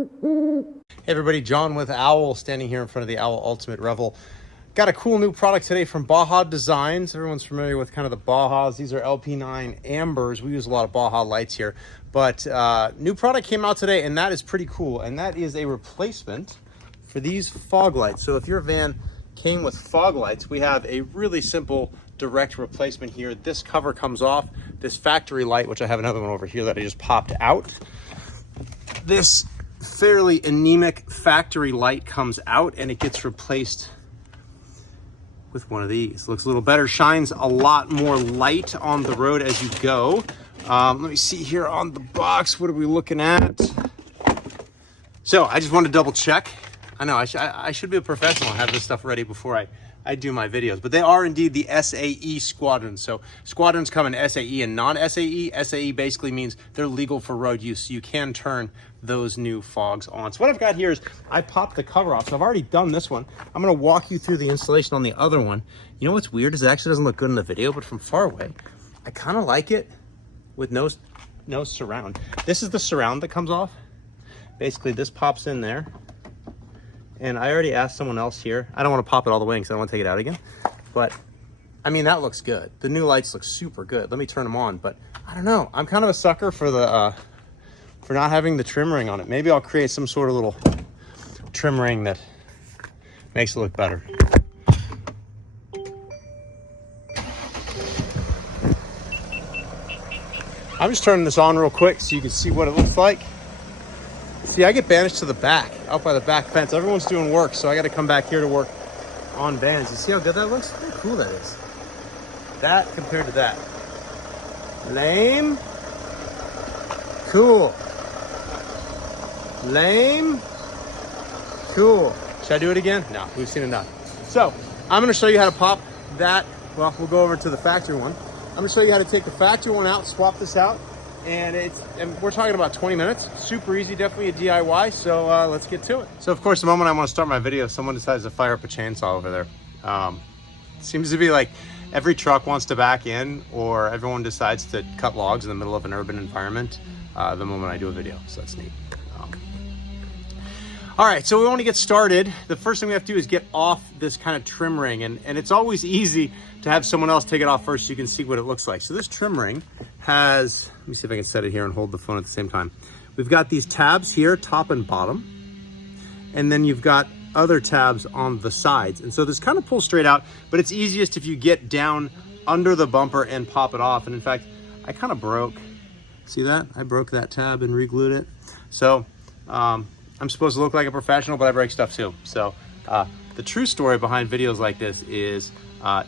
Hey everybody, John with Owl, standing here in front of the Owl Ultimate Revel. Got a cool new product today from Baja Designs. Everyone's familiar with kind of the Bajas. These are LP9 Ambers. We use a lot of Baja lights here. But new product came out today, and that is pretty cool. And that is a replacement for these fog lights. So if your van came with fog lights, we have a really simple direct replacement here. This cover comes off. This factory light, which I have another one over here that I just popped out. This fairly anemic factory light comes out and it gets replaced with one of these. Looks a little better, shines a lot more light on the road as you go. Let me see here on the box, what are we looking at? So I just wanted to double check. I know I should be a professional and have this stuff ready before I do my videos, but they are indeed the SAE Squadron. So squadrons come in SAE and non-SAE. SAE basically means they're legal for road use, so you can turn those new fogs on. So what I've got here is I popped the cover off. So I've already done this one. I'm gonna walk you through the installation on the other one. You know what's weird is it actually doesn't look good in the video, but from far away, I kind of like it with no surround. This is the surround that comes off. Basically this pops in there. And I already asked someone else here. I don't want to pop it all the way because I don't want to take it out again. But, I mean, that looks good. The new lights look super good. Let me turn them on. But, I don't know. I'm kind of a sucker for the for not having the trim ring on it. Maybe I'll create some sort of little trim ring that makes it look better. I'm just turning this on real quick so you can see what it looks like. See, I get banished to the back, out by the back fence. Everyone's doing work, so I got to come back here to work on vans. You see how good that looks? Look how cool that is. That compared to that. Lame. Cool. Lame. Cool. Should I do it again? No, we've seen enough. So, I'm going to show you how to pop that. Well, we'll go over to the factory one. I'm going to show you how to take the factory one out, swap this out. And we're talking about 20 minutes. Super easy, definitely a DIY. So let's get to it. So of course, the moment I want to start my video, someone decides to fire up a chainsaw over there. Seems to be like every truck wants to back in, or everyone decides to cut logs in the middle of an urban environment the moment I do a video. So that's neat. All right, so we want to get started. The first thing we have to do is get off this kind of trim ring, and it's always easy to have someone else take it off first so you can see what it looks like. So this trim ring has, let me see if I can set it here and hold the phone at the same time. We've got these tabs here, top and bottom, and then you've got other tabs on the sides. And so this kind of pulls straight out, but it's easiest if you get down under the bumper and pop it off. And in fact, I kind of broke, see that? I broke that tab and re-glued it. So, I'm supposed to look like a professional, but I break stuff too. So the true story behind videos like this is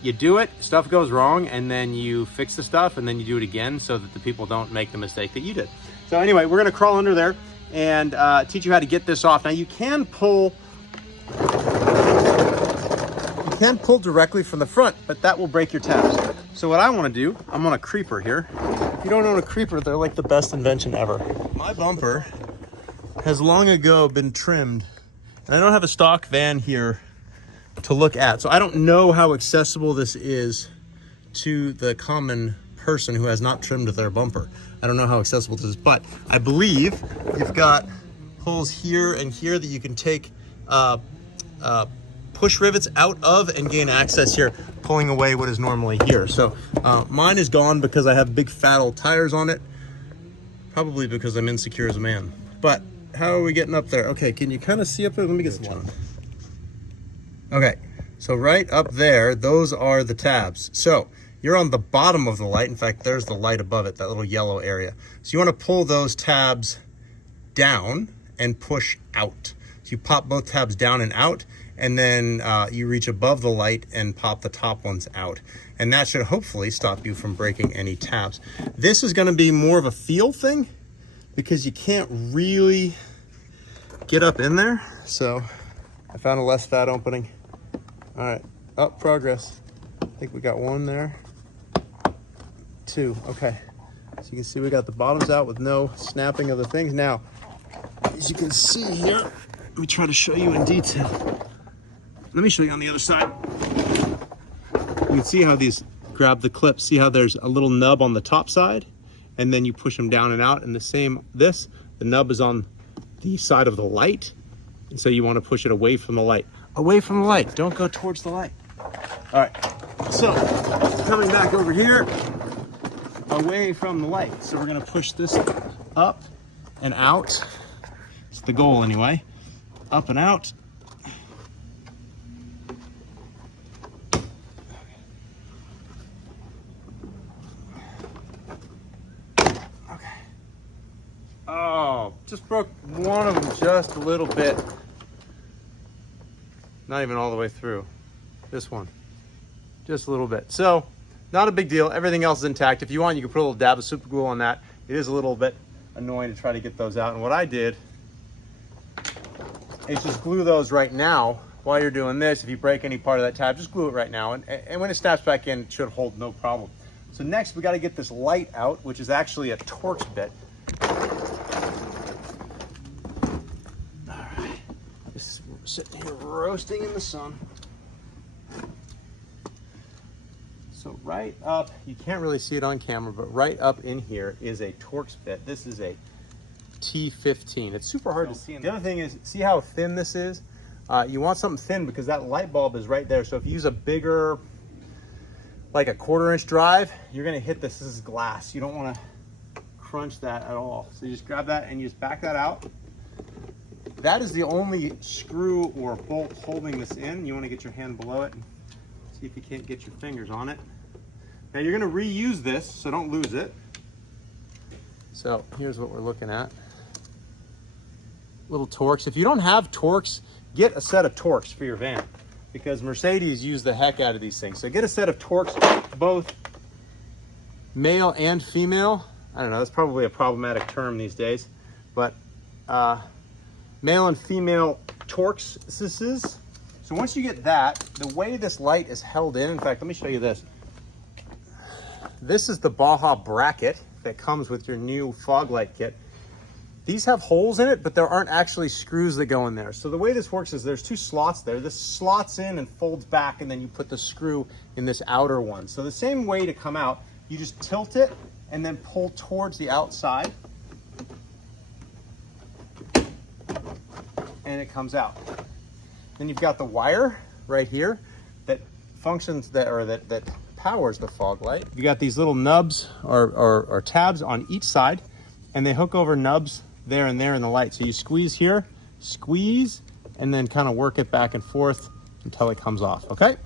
you do it, stuff goes wrong, and then you fix the stuff, and then you do it again so that the people don't make the mistake that you did. So anyway, we're gonna crawl under there and teach you how to get this off. Now you can pull directly from the front, but that will break your tabs. So what I wanna do, I'm on a creeper here. If you don't own a creeper, they're like the best invention ever. My bumper has long ago been trimmed, and I don't have a stock van here to look at, so I don't know how accessible this is to the common person who has not trimmed their bumper. I don't know how accessible this is, but I believe you've got holes here and here that you can take push rivets out of and gain access here, pulling away what is normally here. So mine is gone because I have big fat old tires on it, probably because I'm insecure as a man. But how are we getting up there? Okay, can you kind of see up there? Let me get some on. Okay, so right up there, those are the tabs. So you're on the bottom of the light. In fact, there's the light above it, that little yellow area. So you want to pull those tabs down and push out. So you pop both tabs down and out, and then you reach above the light and pop the top ones out. And that should hopefully stop you from breaking any tabs. This is going to be more of a feel thing, because you can't really get up in there. So I found a less fat opening. All right, up, progress. I think we got one there. Two, okay. So you can see we got the bottoms out with no snapping of the things. Now, as you can see here, let me try to show you in detail. Let me show you on the other side. You can see how these grab the clips. See how there's a little nub on the top side, and then you push them down and out. And the same, the nub is on the side of the light. And so you want to push it away from the light. Away from the light. Don't go towards the light. All right. So coming back over here, away from the light. So we're going to push this up and out. It's the goal anyway. Up and out. Okay. Oh, just broke one of them just a little bit. Not even all the way through. This one. Just a little bit. So, not a big deal. Everything else is intact. If you want, you can put a little dab of super glue on that. It is a little bit annoying to try to get those out. And what I did is just glue those right now while you're doing this. If you break any part of that tab, just glue it right now. And when it snaps back in, it should hold no problem. So next, we got to get this light out, which is actually a Torx bit. We're sitting here roasting in the sun. So right up, you can't really see it on camera, but right up in here is a Torx bit. This is a T15. It's super hard to see. The other thing is, see how thin this is? You want something thin because that light bulb is right there. So if you use a bigger, like a 1/4-inch drive, you're gonna hit this. This is glass. You don't wanna crunch that at all. So you just grab that and you just back that out. That is the only screw or bolt holding this in. You want to get your hand below it and see if you can't get your fingers on it. Now you're going to reuse this, so don't lose it. So here's what we're looking at. Little Torx. If you don't have Torx, get a set of Torx for your van, because Mercedes use the heck out of these things. So get a set of Torx, both male and female. I don't know, that's probably a problematic term these days, but male and female Torx. So once you get that, the way this light is held in fact, let me show you this. This is the Baja bracket that comes with your new fog light kit. These have holes in it, but there aren't actually screws that go in there. So the way this works is there's two slots there. This slots in and folds back, and then you put the screw in this outer one. So the same way to come out, you just tilt it and then pull towards the outside, and it comes out. Then you've got the wire right here that functions that powers the fog light. You got these little nubs or tabs on each side, and they hook over nubs there and there in the light. So you squeeze here, squeeze, and then kind of work it back and forth until it comes off, okay?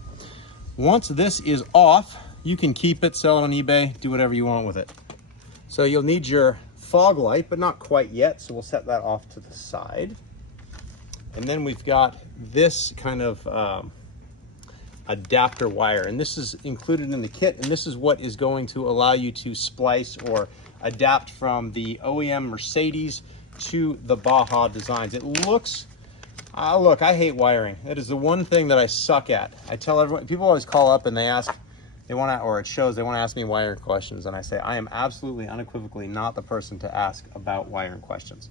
Once this is off, you can keep it, sell it on eBay, do whatever you want with it. So you'll need your fog light, but not quite yet, so we'll set that off to the side. And then we've got this kind of adapter wire, and this is included in the kit, and this is what is going to allow you to splice or adapt from the OEM Mercedes to the Baja Designs. It looks, look, I hate wiring. That is the one thing that I suck at. I tell everyone, people always call up and they ask, they want to, or it shows, they want to ask me wiring questions, and I say, I am absolutely unequivocally not the person to ask about wiring questions.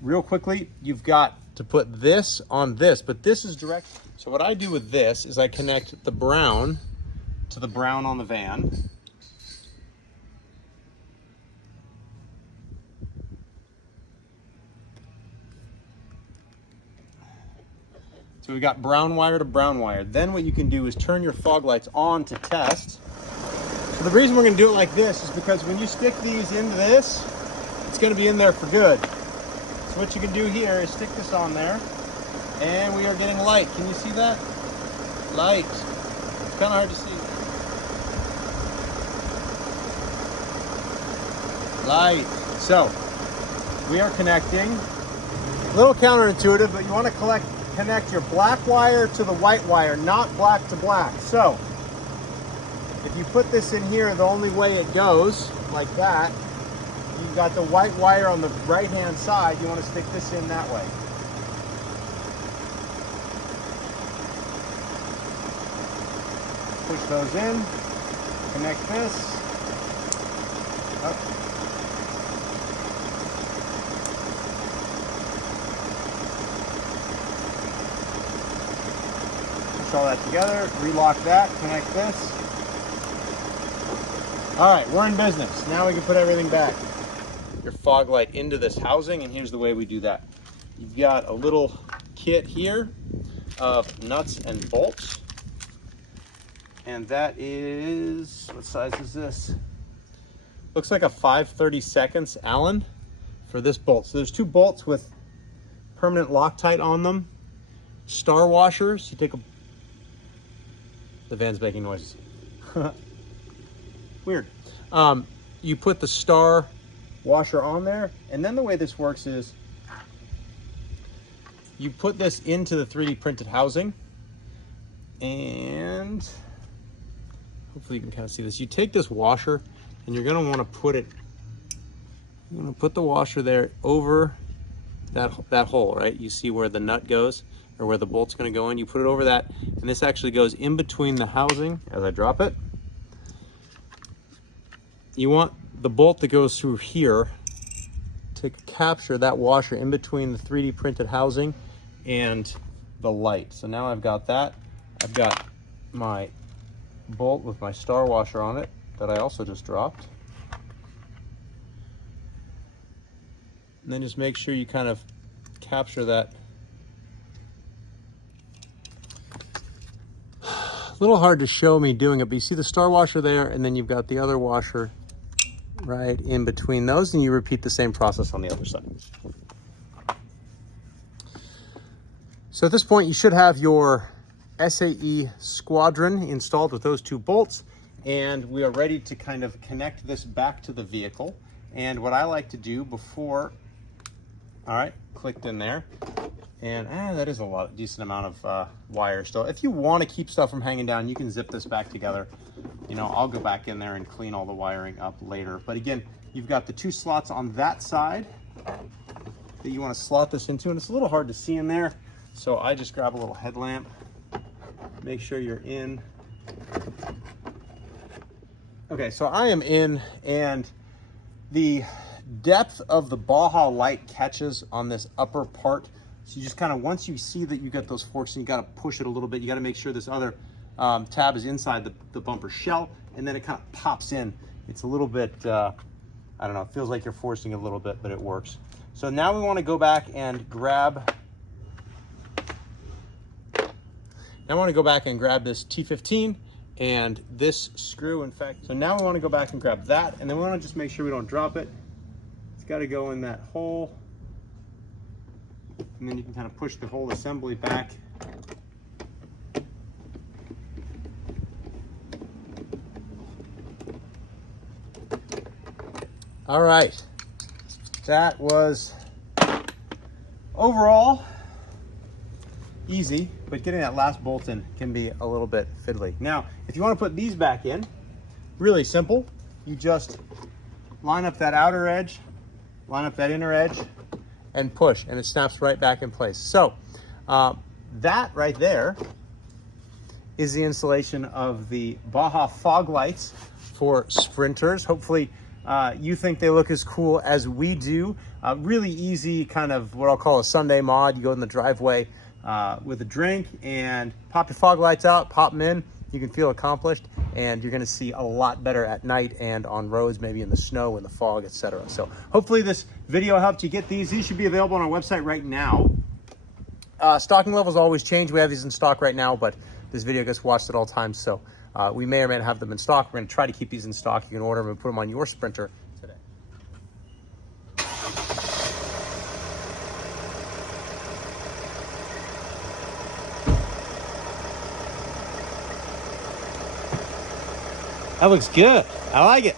Real quickly, you've got to put this on this, but this is direct. So what I do with this is I connect the brown to the brown on the van. So we got brown wire to brown wire. Then what you can do is turn your fog lights on to test. So the reason we're gonna do it like this is because when you stick these into this, it's gonna be in there for good. So what you can do here is stick this on there, and we are getting light. Can you see that? Light. It's kind of hard to see. Light. So we are connecting. A little counterintuitive, but you want to connect your black wire to the white wire, not black to black. So if you put this in here, the only way it goes like that, you've got the white wire on the right-hand side. You want to stick this in that way. Push those in, connect this. Up. Push all that together, relock that, connect this. All right, we're in business. Now we can put everything back. your fog light into this housing, and here's the way we do that. You've got a little kit here of nuts and bolts, and that is, what size is this? Looks like a 5/32 Allen for this bolt. So there's 2 bolts with permanent Loctite on them, star washers. You take a, the van's making noises. Weird. You put the star washer on there, and then the way this works is you put this into the 3D printed housing, and hopefully you can kind of see this. You take this washer and you're going to want to put it, you're going to put the washer there over that hole, right? You see where the nut goes, or where the bolt's going to go in. You put it over that, and this actually goes in between the housing as I drop it. You want the bolt that goes through here to capture that washer in between the 3D printed housing and the light. So now I've got that. I've got my bolt with my star washer on it that I also just dropped. And then just make sure you kind of capture that. A little hard to show me doing it, but you see the star washer there, and then you've got the other washer right in between those, and you repeat the same process on the other side. So at this point, you should have your SAE Squadron installed with those 2 bolts, and we are ready to kind of connect this back to the vehicle. And what I like to do before, all right, clicked in there, and that is a decent amount of wire still. If you want to keep stuff from hanging down, you can zip this back together. You know, I'll go back in there and clean all the wiring up later. But again, you've got the 2 slots on that side that you want to slot this into, and it's a little hard to see in there. So I just grab a little headlamp, make sure you're in. Okay, so I am in, and the depth of the Baja light catches on this upper part. So you just kind of, once you see that you get those forks, and you got to push it a little bit, you got to make sure this other tab is inside the bumper shell, and then it kind of pops in. It's a little bit, I don't know, it feels like you're forcing it a little bit, but it works. So now we want to go back and grab, this T15 and this screw, in fact. So now we want to go back and grab that, and then we want to just make sure we don't drop it. It's got to go in that hole, and then you can kind of push the whole assembly back. All right, that was overall easy, but getting that last bolt in can be a little bit fiddly. Now, if you want to put these back in, really simple. You just line up that outer edge, line up that inner edge, and push, and it snaps right back in place. So that right there is the installation of the Baja fog lights for sprinters. Hopefully you think they look as cool as we do. Really easy, kind of what I'll call a Sunday mod. You go in the driveway with a drink and pop your fog lights out, pop them in. You can feel accomplished, and you're going to see a lot better at night and on roads, maybe in the snow, in the fog, etc. So hopefully this video helped you get these. These should be available on our website right now. Stocking levels always change. We have these in stock right now, but this video gets watched at all times, so we may or may not have them in stock. We're going to try to keep these in stock. You can order them and put them on your Sprinter today. That looks good. I like it.